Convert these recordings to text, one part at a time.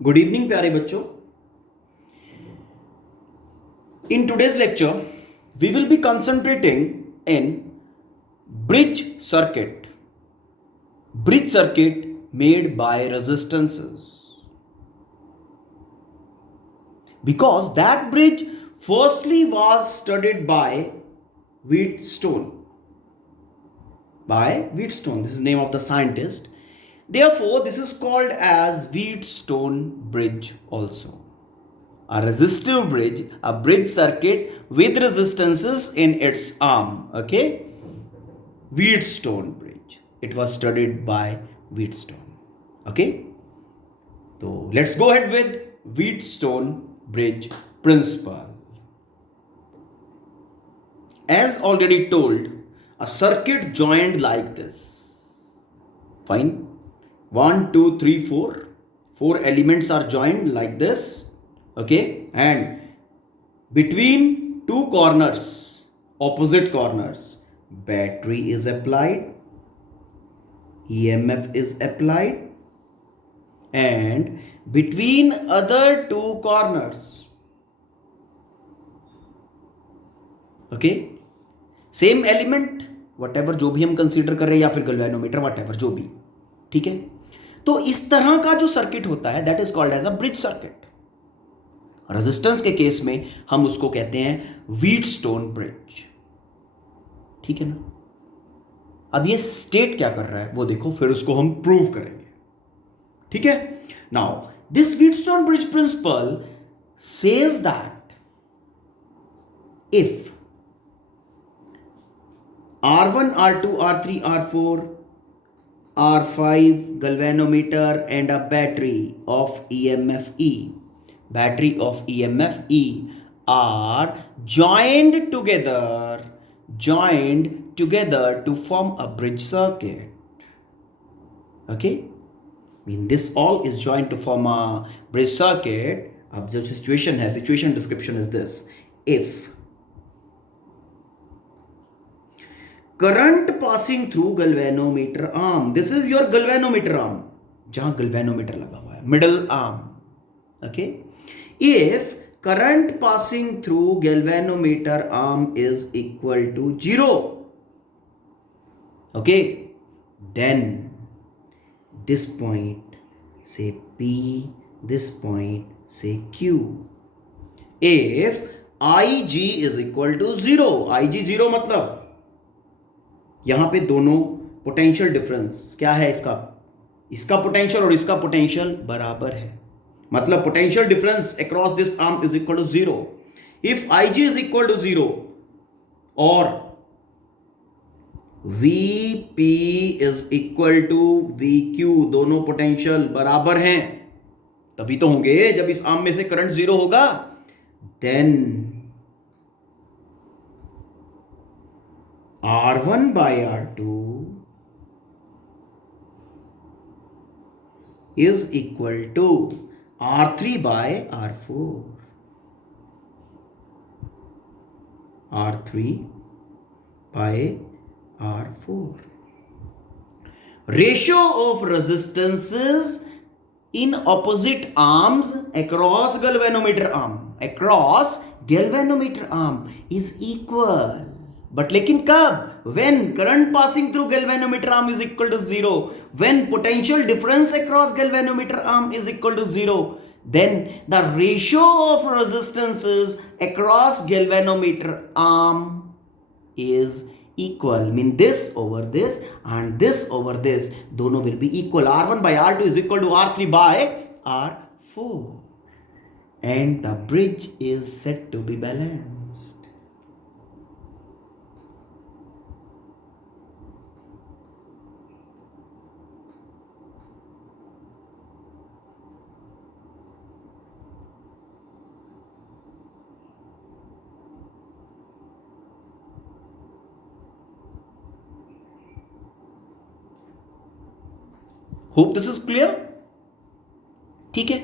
Good evening प्यारे बच्चों। In today's lecture we will be concentrating in bridge circuit made by resistances, because that bridge firstly was studied by Wheatstone. This is the name of the scientist. Therefore, this is called as Wheatstone bridge also. A resistive bridge, a bridge circuit with resistances in its arm. Okay, Wheatstone bridge. It was studied by Wheatstone. Okay, so let's go ahead with Wheatstone bridge principle. As already told, a circuit joined like this. Fine. 1, 2, 3, 4. 4 elements are joined like this. Okay, and between two corners, opposite corners, battery is applied, EMF is applied, and between other two corners, okay, same element what जो भी हम consider कर रहे हैं, या फिर galvanometer what जो भी, ठीक है। तो इस तरह का जो सर्किट होता है that is called as a bridge circuit. Resistance के केस में हम उसको कहते हैं व्हीटस्टोन ब्रिज, ठीक है ना। अब ये स्टेट क्या कर रहा है वो देखो, फिर उसको हम प्रूव करेंगे, ठीक है। Now this Wheatstone bridge principle says that if R1, R2, R3, R4, R5 galvanometer and a battery of EMF E are joined together to form a bridge circuit. Okay, I mean this all is joined to form a bridge circuit. अब जो situation description is this: if current passing through galvanometer arm, this is your galvanometer arm, जहां galvanometer लगा हुआ है, middle arm. Okay, if current passing through galvanometer arm is equal to 0, okay, then this point say P, this point say Q. If IG is equal to 0, IG 0 मतलब यहां पे दोनों potential difference क्या है, इसका पोटेंशियल और इसका potential बराबर है, मतलब potential difference across this arm is equal to 0. If IG is equal to 0 और VP is equal to VQ, दोनों पोटेंशियल बराबर हैं, तभी तो होंगे जब इस आर्म में से करंट 0 होगा, then R1 by R2 is equal to R3 by R4. R3 by R4. Ratio of resistances in opposite arms across galvanometer arm is equal. But लेकिन कब? when current passing through galvanometer arm is equal to 0, when potential difference across galvanometer arm is equal to 0, then the ratio of resistances across galvanometer arm is equal. Mean this over this and this over this, दोनों will be equal. R1 by R2 is equal to R3 by R4, and the bridge is said to be balanced. Hope this is clear, ठीक है।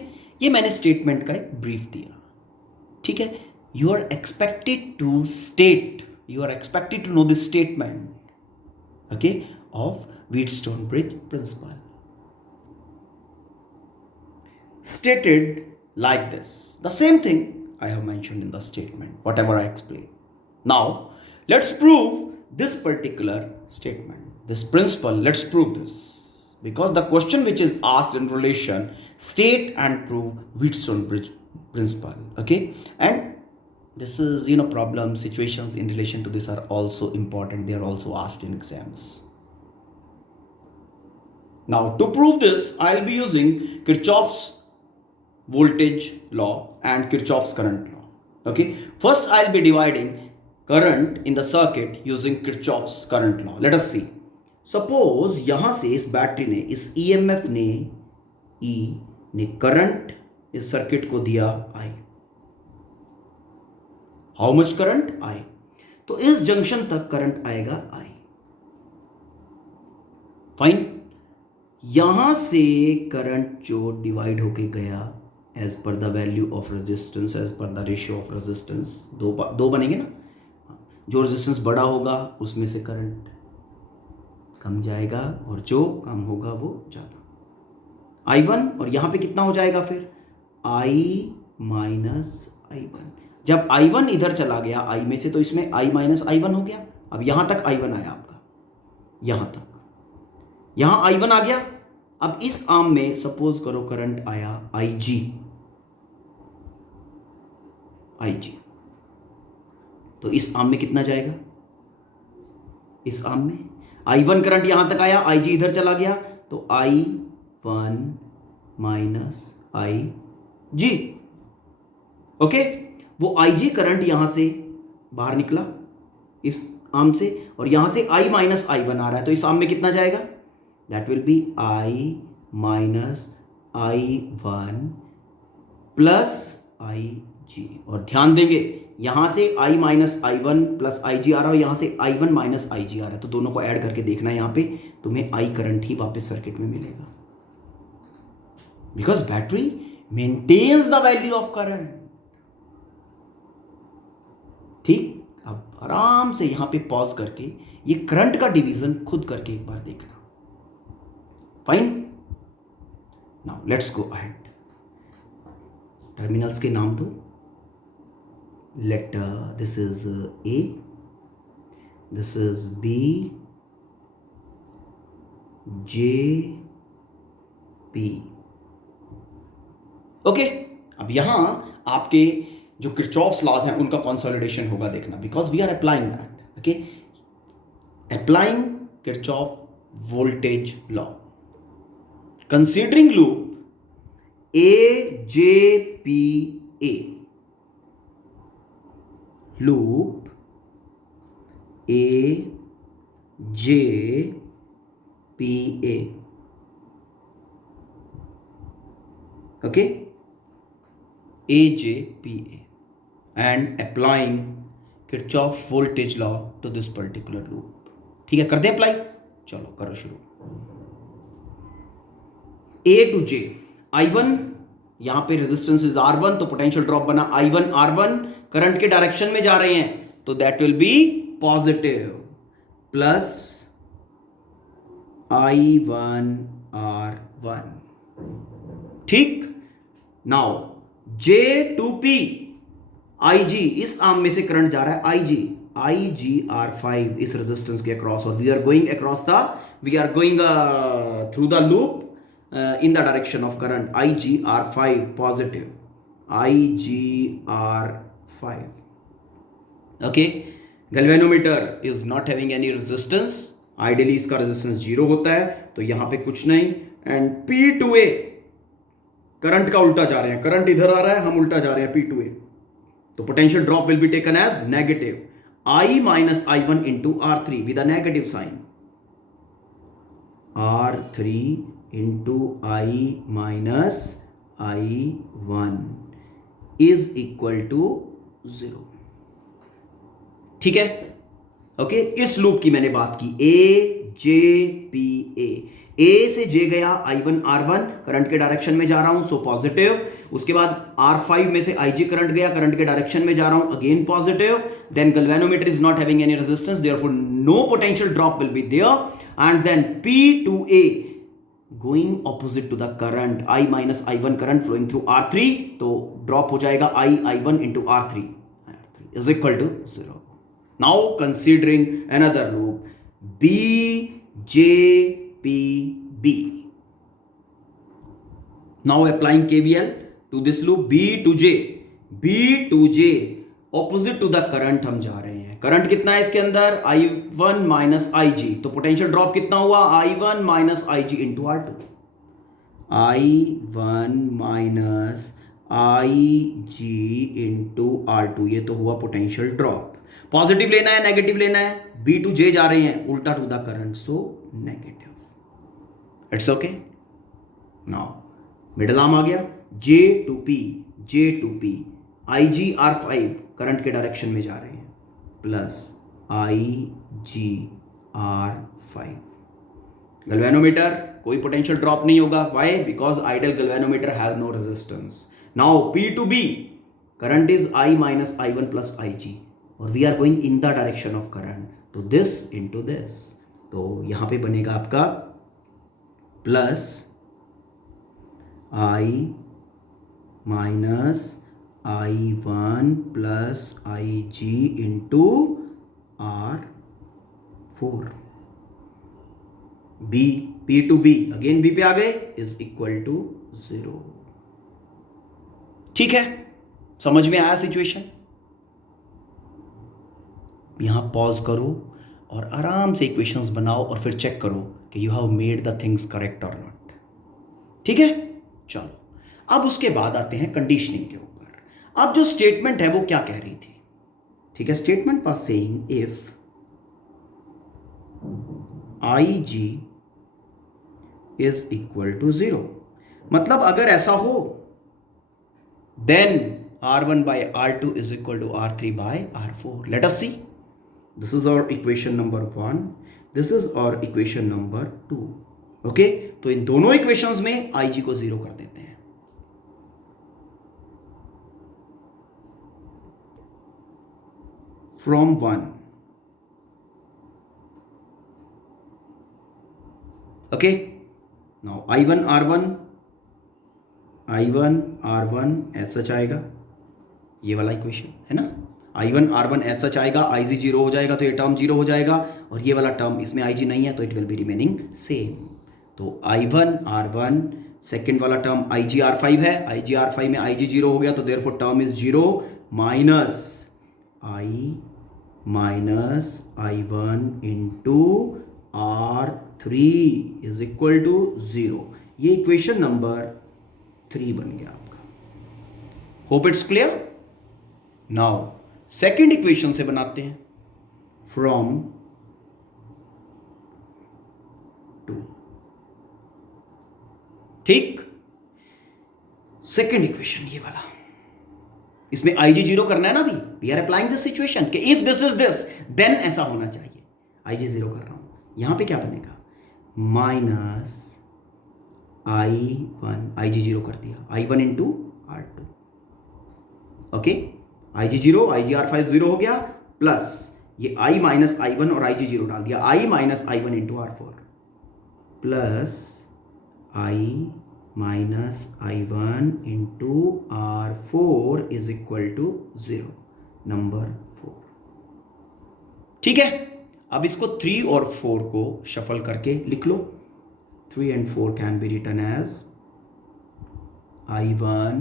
ये मैंने statement का एक brief दिया, ठीक है। You are expected to know this statement, okay, of Wheatstone bridge principle. stated like this. The same thing I have mentioned in the statement, whatever I explained. Now, let's prove this particular statement, this principle. Let's prove this. Because the question which is asked in relation, state and prove Wheatstone principle. Okay? And this is, problem, situations in relation to this are also important. They are also asked in exams. Now, to prove this, I'll be using Kirchhoff's voltage law and Kirchhoff's current law. Okay, first I'll be dividing current in the circuit using Kirchhoff's current law. Let us see. Suppose यहाँ से इस battery ने, इस EMF ने, E ने current इस circuit को दिया I. How much current I? तो इस जंक्शन तक करंट आएगा I. फाइन. यहां से करंट जो डिवाइड होके गया as per the value of resistance, as per the ratio of resistance, दो बनेंगे ना. जो रेजिस्टेंस बड़ा होगा उसमें से करंट कम जाएगा और जो कम होगा वो ज़्यादा. I1 और यहाँ पे कितना हो जाएगा फिर I माइनस I1. जब I1 इधर चला गया I में से तो इसमें I माइनस I1 हो गया. अब यहाँ तक I1 आया आपका, यहाँ तक, यहाँ I1 आ गया. अब इस आर्म में सपोज करो करंट आया IG. तो इस आर्म में कितना जाएगा, इस आर्म में I1 करंट यहां तक आया, IG इधर चला गया तो I1 माइनस IG. ओके, वो IG करंट यहां से बाहर निकला इस आर्म से और यहां से I माइनस I1 आ रहा है तो इस आर्म में कितना जाएगा, that will be I minus I1 plus IG. और ध्यान देंगे यहां से I minus I1 plus IG आ रहा है, यहां से I1 माइनस IG आ रहा है, तो दोनों को ऐड करके देखना यहां पे तुम्हें I करंट ही वापस सर्किट में मिलेगा. Because battery maintains the value of current. ठीक, अब आराम से यहां पे पॉज करके ये करंट का डिवीजन खुद करके एक बार देखना. Fine. Now let's go ahead. Terminals के नाम दो. Let this is A, this is B, J, P. Okay, अब यहां आपके जो किरचॉफ्स लॉज हैं उनका कंसोलिडेशन होगा देखना, because we are applying that. Okay, applying Kirchhoff voltage law, considering loop A J P A. Loop A J P A. Okay, A J P A and applying Kirchhoff voltage law to this particular loop. ठीक है, कर they apply. चलो करो शुरू. A to J. I1 यहां पे resistance is R1 तो potential drop बना I1 R1. करंट के डायरेक्शन में जा रहे हैं तो that will be positive plus I1 R1. ठीक. Now J to P IG, इस आर्म में से करंट जा रहा है IG R5 इस रेजिस्टेंस के अक्रॉस और we are going through the loop in the direction of current IG R5 positive. IG R5. Okay, galvanometer is not having any resistance. Ideally इसका resistance 0 होता है तो यहां पे कुछ नहीं. and P to A, current का उल्टा जा रहे हैं, करंट इधर आ रहा है, हम उल्टा जा रहे हैं P to A, तो potential drop will be taken as negative. I minus I1 into R3 with a negative sign. R3 into I minus I1 is equal to 0. ठीक है. ओके, इस लूप की मैंने बात की. A J P A. A से J गया I1 R1, current के डायरेक्शन में जा रहा हूं सो पॉजिटिव. उसके बाद R5 में से IG करंट गया, करंट के डायरेक्शन में जा रहा हूं again positive. Then galvanometer is not having any resistance, therefore no potential drop will be there. And then P to A, going opposite to the current, I minus I1 current flowing through R3, तो drop हो जाएगा I1 into R3 is equal to 0. Now considering another loop BJPB. Now applying KVL to this loop B to J opposite to the current हम जा रहे हैं. Current कितना है इसके अंदर? I1 minus IG. तो पोटेंशियल ड्रॉप कितना हुआ? I1 minus IG into R2. I1 minus IG into R2, ये तो हुआ पोटेंशियल ड्रॉप. पॉजिटिव लेना है नेगेटिव लेना है? B टू J जा रहे हैं, उल्टा to the current, so negative. It's okay. Now middle arm आ गया, J टू P, IGR5 करंट के डायरेक्शन में जा रहे हैं, प्लस IGR5. गैल्वेनोमीटर कोई पोटेंशियल ड्रॉप नहीं होगा. Why? Because ideal galvanometer have no resistance. Now P to B current is I minus I1 plus IG, और we are going in the direction of current, तो this into this, तो यहां पे बनेगा आपका plus I minus I1 plus IG into R4. P to B, again B पे आ गए, is equal to 0. ठीक है, समझ में आया सिचुएशन? यहां पॉज करो और आराम से इक्वेशंस बनाओ और फिर चेक करो कि you have made the things correct और नॉट. ठीक है, चलो अब उसके बाद आते हैं कंडीशनिंग के ऊपर. अब जो स्टेटमेंट है वो क्या कह रही थी? ठीक है, statement was saying if IG is equal to 0, मतलब अगर ऐसा हो then R1 by R2 is equal to R3 by R4. Let us see. This is our equation number 1. This is our equation number 2. Okay? तो इन दोनों equations में IG को 0 कर देते हैं. From 1. Okay? Now I1 R1 ऐसा आएगा, ये वाला इक्वेशन है ना. I1 R1 ऐसा आएगा, IG 0 हो जाएगा तो ये टर्म 0 हो जाएगा, और ये वाला टर्म इसमें IG नहीं है तो it will be remaining same. तो I1 R1, सेकेंड वाला टर्म IGR5 है, IGR5 में IG 0 हो गया तो therefore term is 0, minus I1 into R3 is equal to 0. ये इक्वेशन नंबर 3 बन गया आपका. Hope it's clear. Now second equation से बनाते हैं, फ्रॉम 2. ठीक, सेकेंड इक्वेशन ये वाला, इसमें IG 0 करना है ना. अभी we are applying this situation कि if this is this then ऐसा होना चाहिए. IG 0 कर रहा हूं, यहां पे क्या बनेगा? माइनस I1, IG 0 कर दिया, I1 into R2. Okay, IG 0, IGR5 0 हो गया, प्लस ये I माइनस I1 और IG 0 डाल दिया, I minus I1 into R4, plus I minus I1 into R4 is equal to 0, number 4. ठीक है, अब इसको 3 और 4 को शफल करके लिख लो. 3 and 4 can be written as I1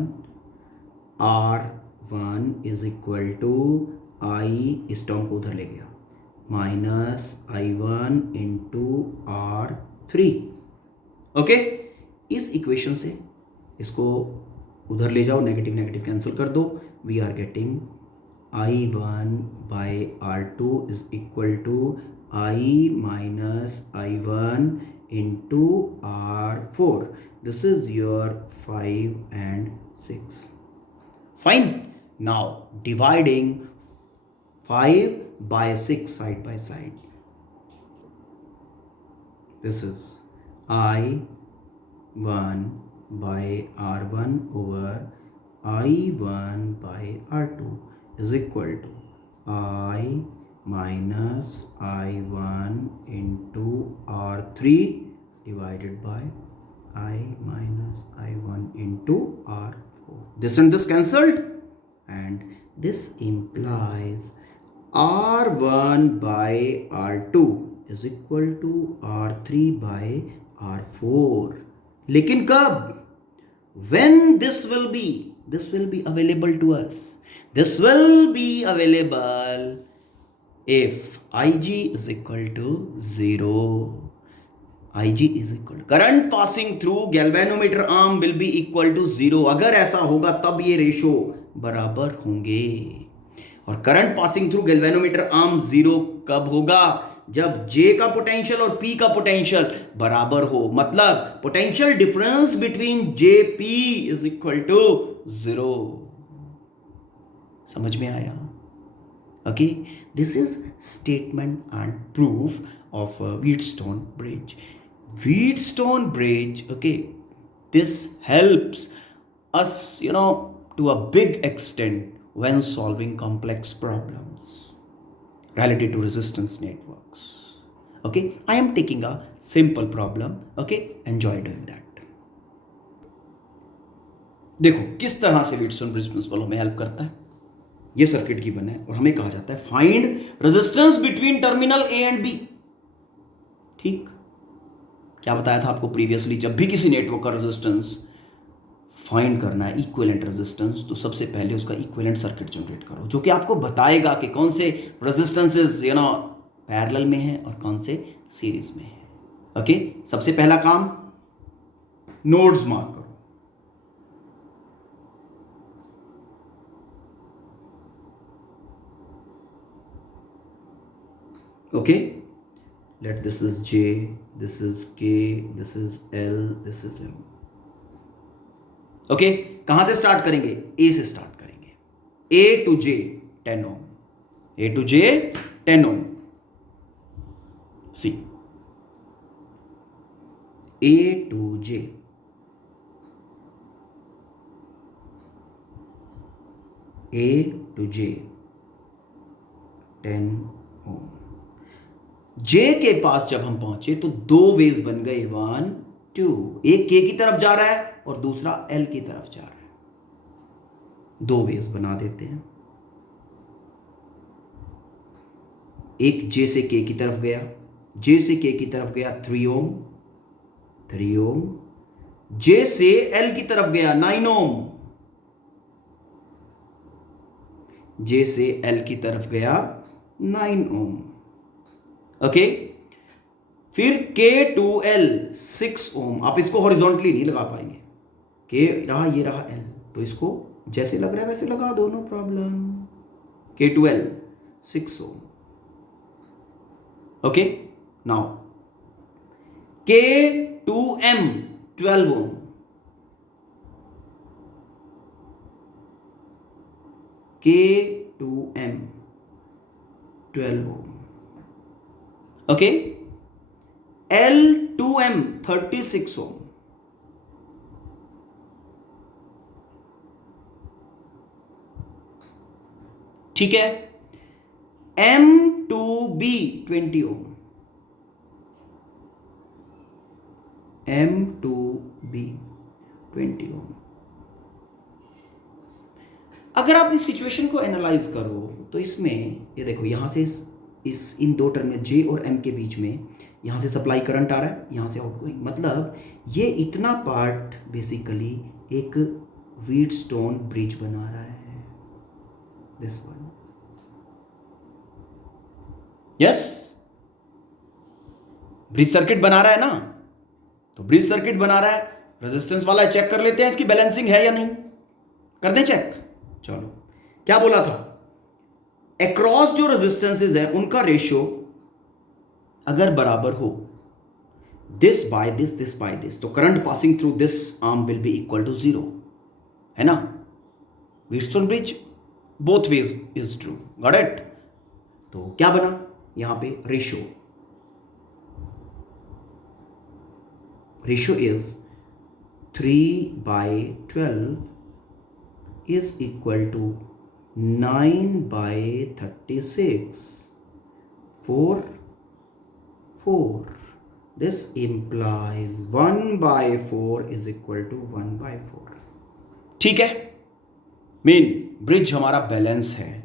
R1 is equal to I, इस टर्म को उधर ले गया, minus I1 into R3. Okay, इस इक्वेशन से इसको उधर ले जाओ, नेगेटिव नेगेटिव कैंसिल कर दो. We are getting I1 by R2 is equal to I minus I1 into R4. This is your 5 and 6. Fine. Now dividing 5 by 6 side by side. This is I1 by R1 over I1 by R2 is equal to I minus I1 into R3 divided by I minus I1 into R4. This and this cancelled, and this implies R1 by R2 is equal to R3 by R4. लेकिन कब? When this will be available to us. This will be available if Ig is equal to 0. Ig is equal to current passing through galvanometer arm will be equal to 0. अगर ऐसा होगा तब ये ratio बराबर होंगे. और current passing through galvanometer arm 0 कब होगा? जब J का पोटेंशियल और P का पोटेंशियल बराबर हो. मतलब potential difference between JP is equal to 0. समझ में आया? Okay, this is statement and proof of Wheatstone bridge. Wheatstone bridge, okay, this helps us, to a big extent when solving complex problems related to resistance networks. Okay, I am taking a simple problem. Okay, enjoy doing that. देखो किस तरह से Wheatstone bridge principal हमें help करता है. ये circuit given है और हमें कहा जाता है find resistance between terminal A and B. ठीक, क्या बताया था आपको प्रीवियसली? जब भी किसी नेटवर्क का रेजिस्टेंस फाइंड करना है, इक्विवेलेंट रेजिस्टेंस, तो सबसे पहले उसका इक्विवेलेंट सर्किट जनरेट करो, जो कि आपको बताएगा कि कौन से रेजिस्टेंसेस पैरेलल में है और कौन से सीरीज में है. ओके, सबसे पहला काम नोड्स मार्क करो. Okay, let this is J, this is K, this is L, this is M. Okay, कहां से स्टार्ट करेंगे? A से स्टार्ट करेंगे. A to J 10 ohm. A to J 10 ohm. See, A to J. A to J 10 ohm. J के पास जब हम पहुंचे तो दो वेव्स बन गए, 1 2. एक K की तरफ जा रहा है और दूसरा L की तरफ जा रहा है. दो वेव्स बना देते हैं. एक J से K की तरफ गया, J से K की तरफ गया 3 ohm, 3 ohm. J से L की तरफ गया 9 ohm, J से L की तरफ गया 9 ohm. ओके, फिर K to L 6 ohm. आप इसको हॉरिजॉन्टली नहीं लगा पाएंगे. K रहा, ये रहा L, तो इसको जैसे लग रहा है वैसे लगा दो, no problem. K to L 6 ohm. Okay, now K to M 12 ohm. K to M 12 ohm. Okay, L to M 36 ohm. ठीक है, M to B 20 ohm. M to B 20 ohm. अगर आप इस सिचुएशन को एनालाइज करो तो इसमें ये देखो, यहां से इस इन दो टर्मिनल J और M के बीच में यहाँ से सप्लाई करंट आ रहा है, यहाँ से आउटगोइंग. मतलब ये इतना पार्ट बेसिकली एक व्हीटस्टोन ब्रिज बना रहा है. This one, yes, bridge circuit बना रहा है ना. तो ब्रिज सर्किट बना रहा है, रेजिस्टेंस वाला है. चेक कर लेते हैं इसकी बैलेंसिंग है या नहीं. कर दें चेक. चलो, क्या बोला था? अक्रॉस जो रेजिस्टेंसेस है उनका रेशियो अगर बराबर हो, this by this, this by this, तो current passing through this arm will be equal to 0, है ना. Wheatstone bridge both ways is true. Got it? तो क्या बना यहां पे? Ratio is 3/12 is equal to 9/36. 4 4. This implies 1/4 is equal to 1/4। ठीक है, मेन ब्रिज हमारा बैलेंस है।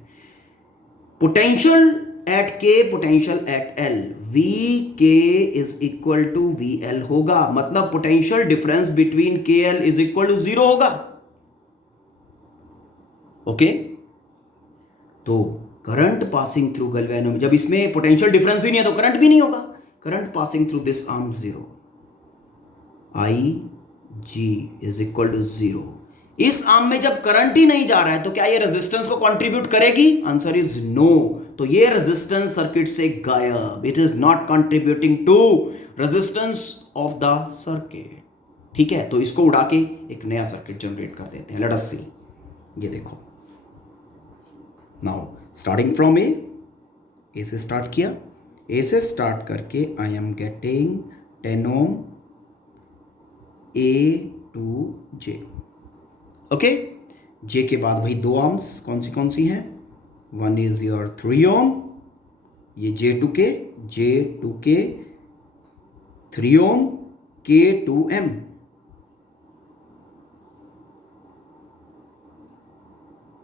Potential at K, potential at L, V K is equal to V L होगा, मतलब पोटेंशियल डिफरेंस बिटवीन के एल इज इक्वल टू 0 होगा। Okay, तो current passing through galvanometer, जब इसमें पोटेंशियल डिफरेंस ही नहीं है तो करंट भी नहीं होगा। Current passing through this arm 0, I G is equal to 0। इस आर्म में जब करंट ही नहीं जा रहा है तो क्या ये रेजिस्टेंस को कंट्रीब्यूट करेगी? Answer is no. तो ये रेजिस्टेंस सर्किट से गायब, it is not contributing to resistance of the circuit. ठीक है, तो इसको उड़ा के एक नया सर्किट जनरेट कर देते हैं। लेट अस सी, ये देखो, नाउ स्टार्टिंग फ्रॉम ए से स्टार्ट किया, ए से स्टार्ट करके I am getting 10 ohm A to J. Okay, J के बाद वही दो आर्म्स कौन सी हैं? वन इज योर 3 ohm, ये J2 के 3 ohm, K2M,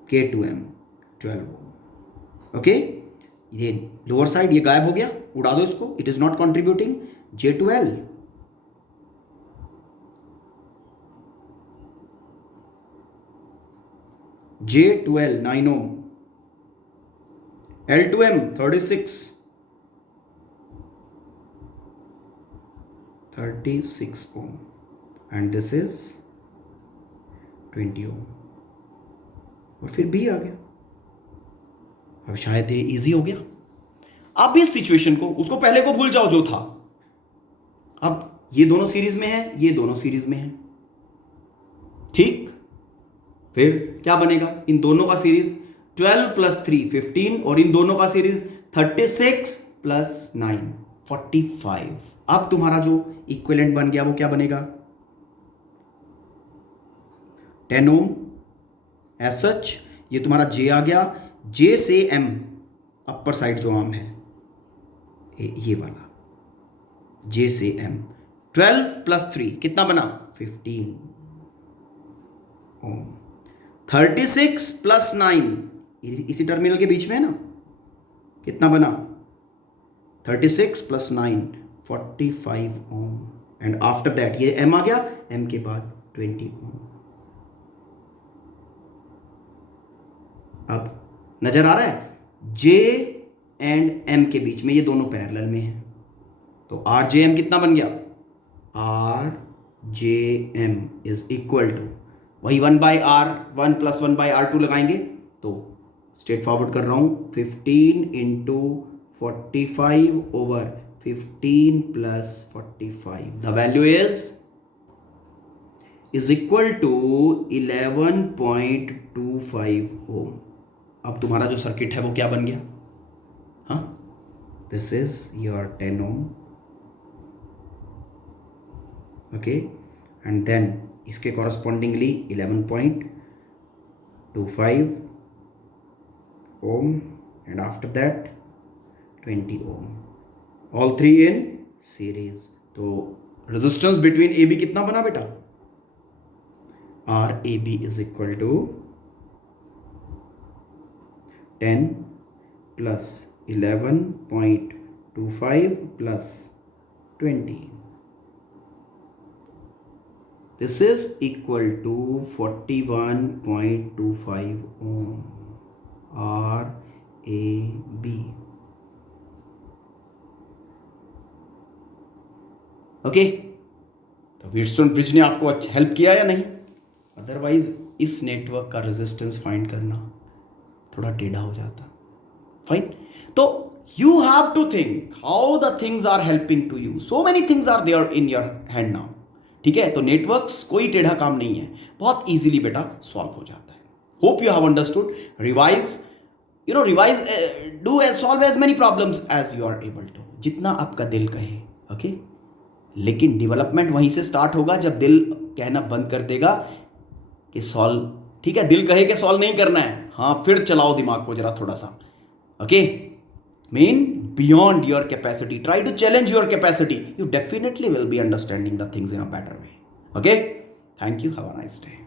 K2M 12 ohm। Okay, ये लोअर साइड ये गायब हो गया, उड़ा दो इसको, it is not contributing. J2L, J12 9 ohm, L2M 36 ohm, and this is 20 ohm, और फिर B आ गया। अब शायद ये इजी हो गया। अब इस सिचुएशन को, उसको पहले को भूल जाओ जो था, अब ये दोनों सीरीज में है, ये दोनों सीरीज में है। ठीक, फिर क्या बनेगा? इन दोनों का सीरीज 12 + 3 15, और इन दोनों का सीरीज 36 + 9 45। अब तुम्हारा जो इक्विवेलेंट बन गया वो क्या बनेगा? 10 ohm एज सच। ये तुम्हारा J आ गया, J से M अपर साइड जो आर्म है ये वाला, J से M 12 + 3 कितना बना? 15 ohm। 36 + 9 इसी टर्मिनल के बीच में है ना, कितना बना? 36 + 9 45 ohm, एंड आफ्टर दैट ये M आ गया, M के बाद 20 ohm। अब नजर आ रहा है, J एंड M के बीच में ये दोनों पैरेलल में हैं, तो RJM कितना बन गया? RJM इज इक्वल टू वही 1/R, 1 + 1/R2 लगाएंगे तो स्ट्रेट फॉरवर्ड कर रहा हूं, 15 × 45 over 15 + 45, the value is equal to 11.25 ohm। अब तुम्हारा जो सर्किट है वो क्या बन गया? हाँ, this is your 10 ohm। Okay, and then इसके correspondingly 11.25 ohm, and after that 20 ohm, all three in series. तो रेजिस्टेंस बिटवीन ए बी कितना बना बेटा? RAB is equal to 10 + 11.25 + 20। This is equal to 41.25 ohm, RAB। Okay, तो Wheatstone bridge ने आपको help किया या नहीं? अदरवाइज इस नेटवर्क का रेजिस्टेंस फाइंड करना थोड़ा टेढ़ा हो जाता। फाइन, तो you have to think how the things are helping to you. So many things are there in your hand now. ठीक है, तो नेटवर्क्स कोई टेढ़ा काम नहीं है, बहुत इजीली बेटा सॉल्व हो जाता है। Hope you have understood. Revise, revise, do solve as many problems as you are able to, जितना आपका दिल कहे। ओके, लेकिन डेवलपमेंट वहीं से स्टार्ट होगा जब दिल कहना बंद कर देगा कि सॉल्व। ठीक है, दिल कहे कि सॉल्व नहीं करना है, हाँ, फिर चलाओ दिमाग को जरा थोड़ा सा। Okay, main beyond your capacity, try to challenge your capacity, you definitely will be understanding the things in a better way. Okay, thank you, have a nice day.